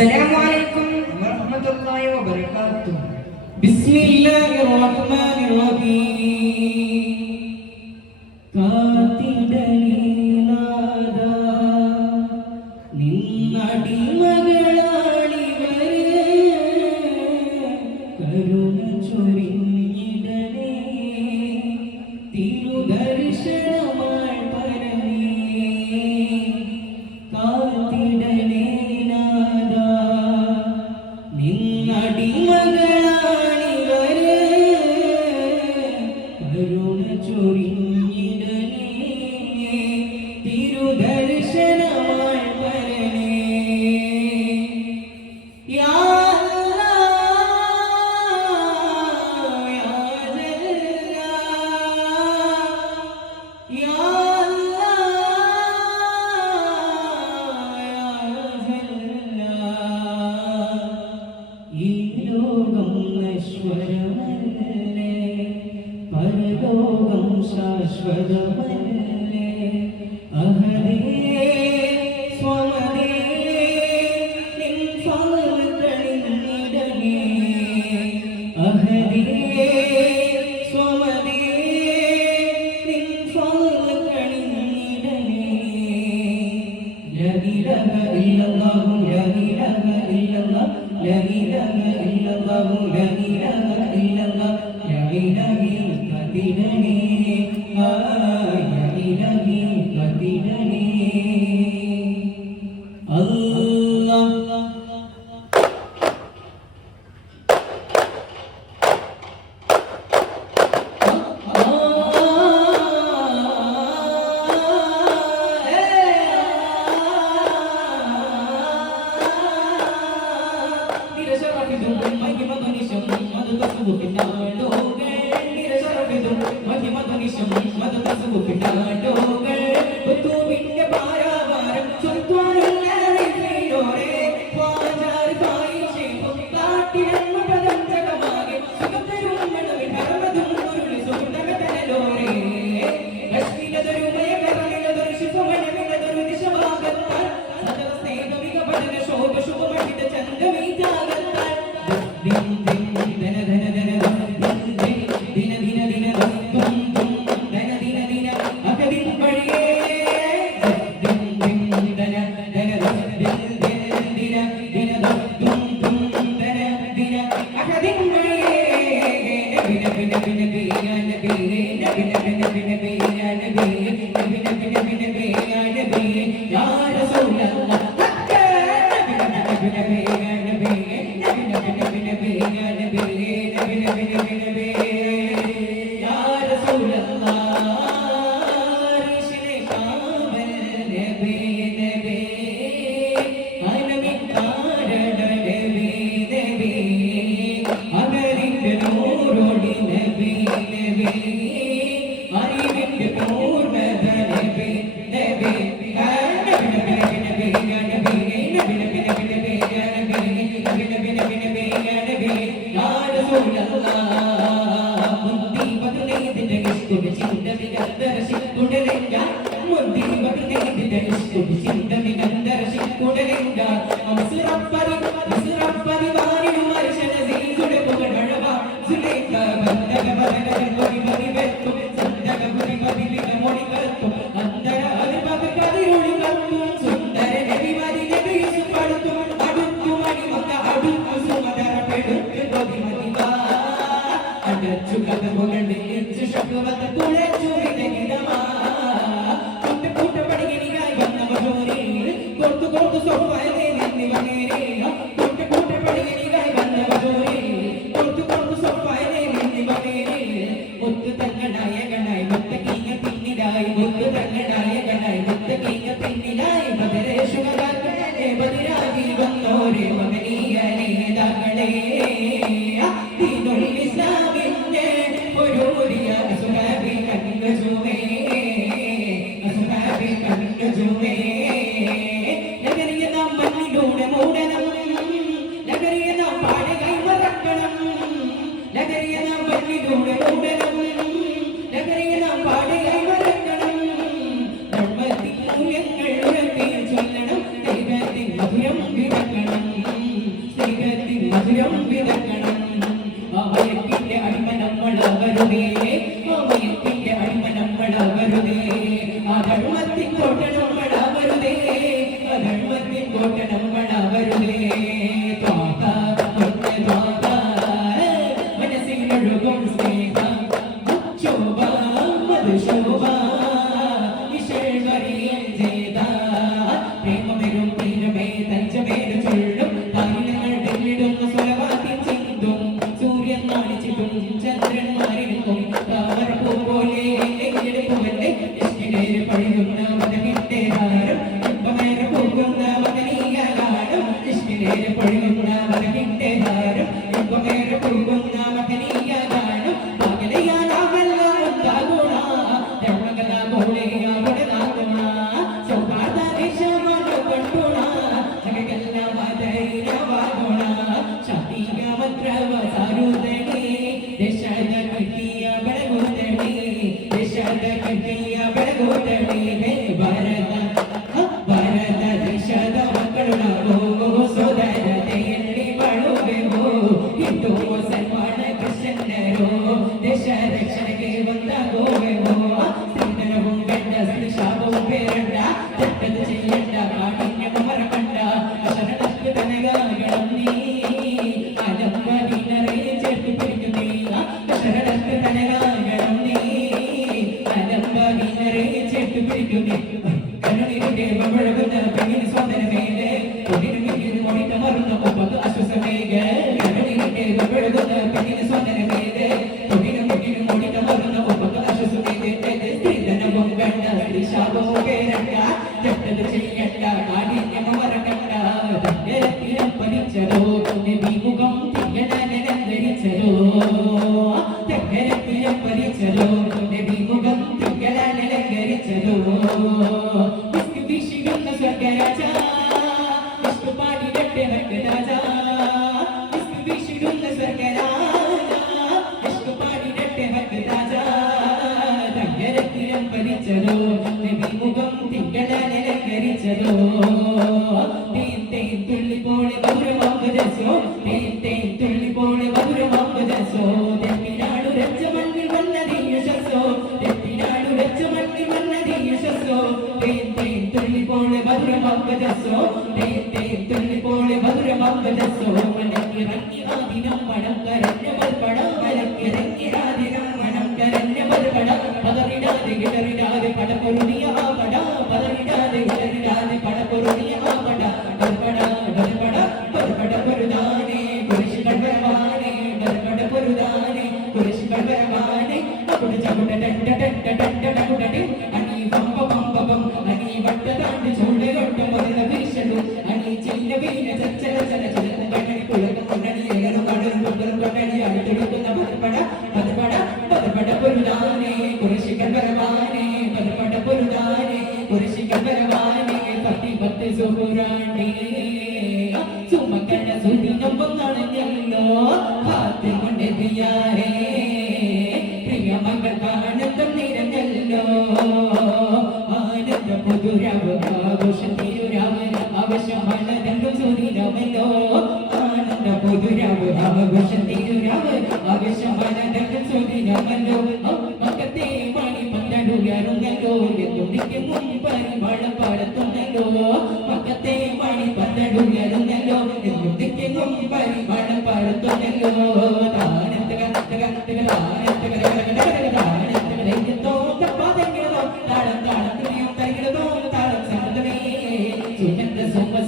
السلام عليكم ورحمة الله وبركاته. بسم الله الرحمن الرحيم. കാത്തിടലിനാദാ നിന്നടിമകളാണിവരെ കരുണ ചൊരിഞ്ഞിടണേ തിരുദർശനമായി പരമേ കാത്തിടലേ നാദാ നിന്നടിമകളാണിവരെ കരുണ ചൊരിഞ്ഞിടണേ തിരുദർശനമായി പരമേ യാ നശ്വരമല്ലേ പരലോകം ശാശ്വതമല്ലേ അഹദേ സ്വമദേ നിൻ ഫള് തണിഞ്ഞിടണേ അഹദേ സ്വമദേ നിൻ ഫള് തണിഞ്ഞിടണേ ലാ ഇലാഹ ഇല്ലല്ലാഹു ലാ ഇലാഹ ഇല്ലല്ലാഹ് لا إله إلا الله لا إله إلا الله يا إلهي قدرني يا إلهي قدرني الله ചൊല്ലണം ദൈവത്തിൻ മധുരം വിളക്കണം നേരെ പൊഴുകുന്ന മകനിന്റെ ഹാരം ഇപ്പമേറെ പൊഴുകുന്ന മകനീയ ഗാനം പകലയാലാമെല്ലാം ഉണ്ടാകുണ രമകലാകുണ സൗഹാർദ്ദ ദേശമാണ് കണ്ടുണ ജഗതെല്ലാം അതൈരവാകുണ ശാന്തിക മന്ത്രവ സാരുദണി ദേശാദ കിട്ടിയ ബലഗുതണി ദേശാദ കിട്ടിയ ബലഗുതണി ഹേ ഭാരത ಭಾರತ ದೇಶದ ಮಕ್ಕಳು ನಾವು ಸೋದರತೆಯಲ್ಲಿ ಬಾಳುವೆವು ಹಿಂದೂ ಮುಸಲ್ಮಾನ ಕ್ರಿಶ್ಚಿಯನ್ನರು ದೇಶ ರಕ್ಷಣೆಗೆ ಒಂದಾಗುವೆವು ಸ್ತ್ರೀಧನವು ಗಂಡ ಸ್ತ್ರೀ ಶಾಪವು ಬೇರಂಡ ಚಟ್ಟದ ಚೆಯ್ಯಂಡ ಕಾಠಿನ್ಯವು ಮರಕಂಡ ಶರಣಕ್ಕೆ ತನಗಾಗಳನ್ನೀ ಆಲಂಬ ನೀನರೇ ಚೆಟ್ಟು പിടിക്കുന്നീ ശരണക്ക് തനകാകളന്നീ ആലംബ നീനരേ ചെട്ടു പിടിക്കുന്നീ കണ്ണുനീരിന്റെ പമ്പഴകുന്ന പെണ്ണിന് സ്വാതന്ത്ര്യമേലെ പൊന്നിനുമിൽ മൊഴിത്ത മറുന്ന ഒപ്പത് അശ്വസമേക കണ്ണുനീരിന്റെ പമ്പഴകുന്ന പെണ്ണിന് സ്വാതന്ത്ര്യമേലെ പൊന്നിനുമിൽ മൊഴിത്ത മറുന്ന ഒപ്പത് അശ്വസമേക സ്ത്രീധനവും വേണ്ട സ്ത്രീ ശാപവും പേരണ്ട ചെട്ടത് ചെയ്യണ്ട കാഠിന്യമ മറക്കണ്ട തങ്കരത്തിനം പതിച്ചതോ വിമുഖം തിങ്കളനലങ്കരിച്ചതോ തങ്കരത്തിനം പതിച്ചതോ വിമുഖം തിങ്കളനലങ്കരിച്ചതോ വീശിടുന്ന സ്വർഗരാജ പാടിടട്ടെ ഭക്തരാജ വീശിടുന്ന സ്വർഗരാജ പാടിടട്ടെ ഭക്തരാജ തങ്കരത്തിനം പതിച്ചതോ വിമുഖം തിങ്കളനലങ്കരിച്ചതോ തുള്ളിപ്പോളെ മധുരമാമ്പതസോ തുള്ളിപ്പോളെ മധുരമാമ്പതസോ തെറ്റിനാടു രച്ച മണ്ണിൽ വന്നതീ യശസ്സോ തെറ്റിനാടു രച്ച മണ്ണിൽ വന്നതീ യശസ്സോ തുള്ളിപ്പോളെ മധുരമാമ്പതസോ തുള്ളിപ്പോളെ മധുരമാമ്പതസോ മലക്കിറങ്ങി ആദിനം മണം കരഞ്ഞവർ പടം മലക്കിറങ്ങി ആദിനം മണം കരഞ്ഞവർ പടം പതറിടാതെ ഇടറിടാതെ പടപ്പൊരുണിയ ആ പട പതറിടാതെ ഇടറിടാതെ പടപ്പൊരുണിയ ആ പട ചുമക്കണ സുദിനം വന്നണഞ്ഞല്ലോ കാത്തുകൊണ്ടെത്തിയാരേ പ്രിയമകൾ ആനന്ദം നിറഞ്ഞല്ലോ ആനന്ദ പുതുരാവ് ആഘോഷം തിരുരാവ് ആവശ്യമാണതെങ്കിലും സുദിനമല്ലോ ആനന്ദ പുതുരാവ് ആഘോഷം തിരുരാവ് ആവശ്യമാണതെങ്കിലും സുദിനമല്ലോ മക്കത്തെ മണി പന്തടുകറുന്നല്ലോ തുണിക്ക് മുൻപരി വാഴപ്പാടത്തുന്നല്ലോ മക്കത്തെ മണി പന്തടുകറുന്നല്ലോ തുണിക്ക് മുൻപരി വാഴപ്പാടത്തുന്നല്ലോ താനത്തക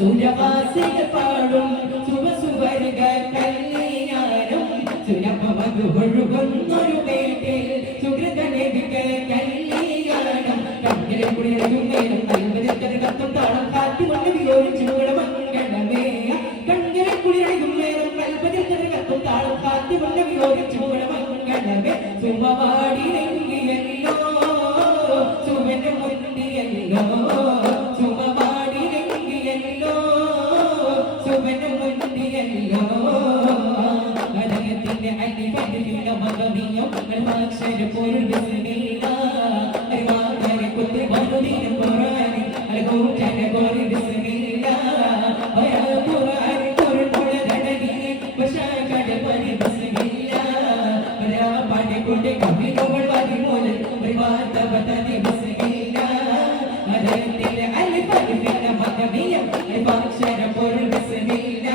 സൂര്യവാസികൾ പാടും സുവസുവരുക കല്യാണം സുരപ്പമൊഴുകുന്നൊരു വീട്ടിൽ സുഹൃതലഭിക കല്യാണം കണ്ണിലെ കുടിയും നേരം നൽവതിൽ കത്തും താളം കാറ്റുകൊണ്ട് വിയോജിച്ചു മംഗളമേ കണ്ണിലെ കുടിയും നേരം നൽവതിൽ കത്തും താളം കാറ്റുകൊണ്ട് വിയോജിച്ചു മംഗളമേ സുമവാടിയെങ്കിയല്ലോ സുവന മുണ്ടിയല്ലോ സുമവാടിയെങ്കിയല്ലോ സുവന മുണ്ടിയല്ലോ ഹൃദയത്തിന്റെ അടിപടിയില മകനിയോ അൽമാക്ഷര പോലും ബിസ്മില്ല അൽമാക്ഷര കുത്തി വനുദീനം ഖുർആനി അൽകൂറ്റന ഗോരി ബിസ്മില്ല വയ ഖുർആനി കുർമുള ദടനി വശകട പരി ബിസ്മില്ല വരാ പാടി കൊണ്ട് കവിതകൾ വരി മോലെ വിവാദ ബതനി ബിസ്മില്ല ഹൃദയത്തിന്റെ അൽഫില മകനിയോ അൽമാക്ഷര പോലും ബിസ്മില്ല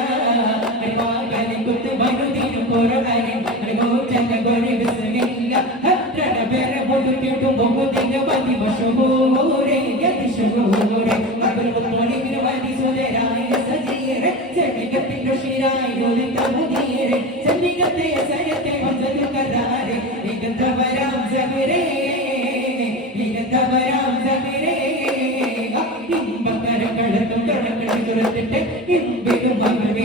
അൽമാക്ഷര കുത്തി വനുദീനം ഖുർആനി അൽകൂറ്റന ഗോരി ബിസ്മില്ല ഹദ്രന ബേര മുടുകിട്ടു മുകുദിന വതി മശഹൂരെ യതി ശഹൂരെ അബ്ദുൽ മുത്തലിബ് വതി സുലൈരായ സജീറെ സദിഖത്തിൻ ഷിരായി ദുലിത മുദീറെ സദിഖത്തെ സയത്തെ വസതു കരാരെ ഇകതവരാം സബിരെ ഇംബക്കര കടത്തും കടക്കടി തുറത്തിട്ട് ഇംബിലും മകവേ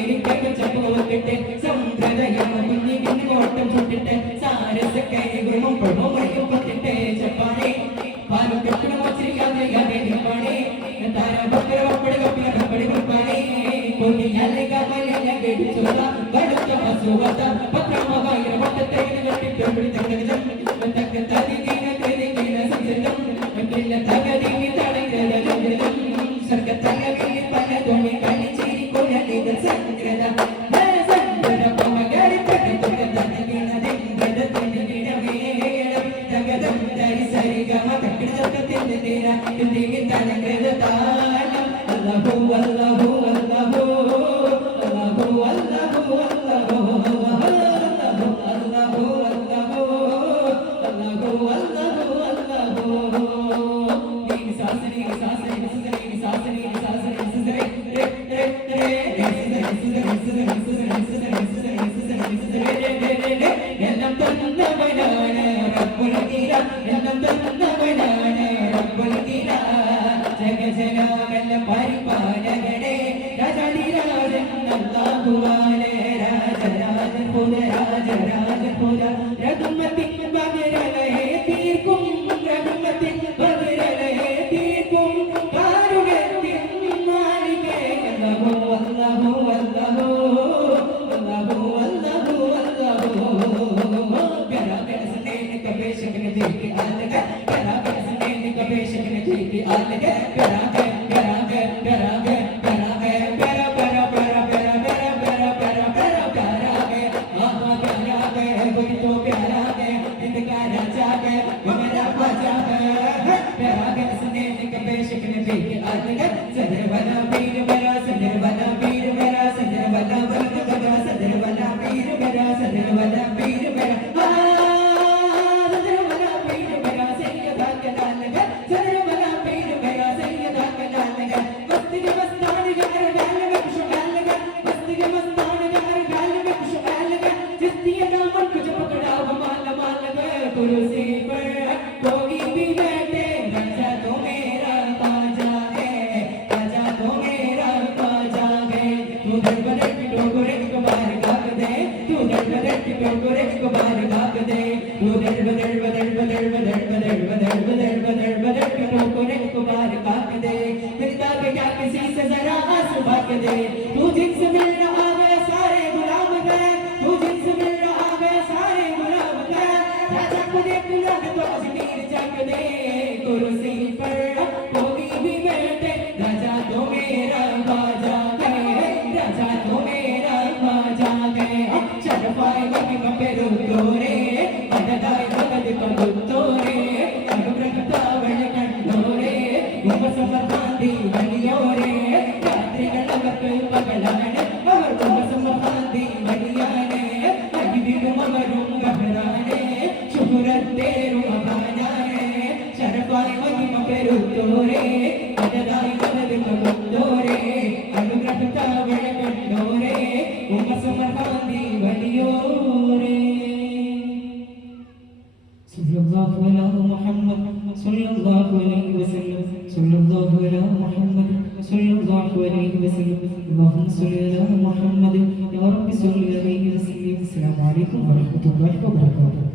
السلام عليكم ورحمة الله وبركاته.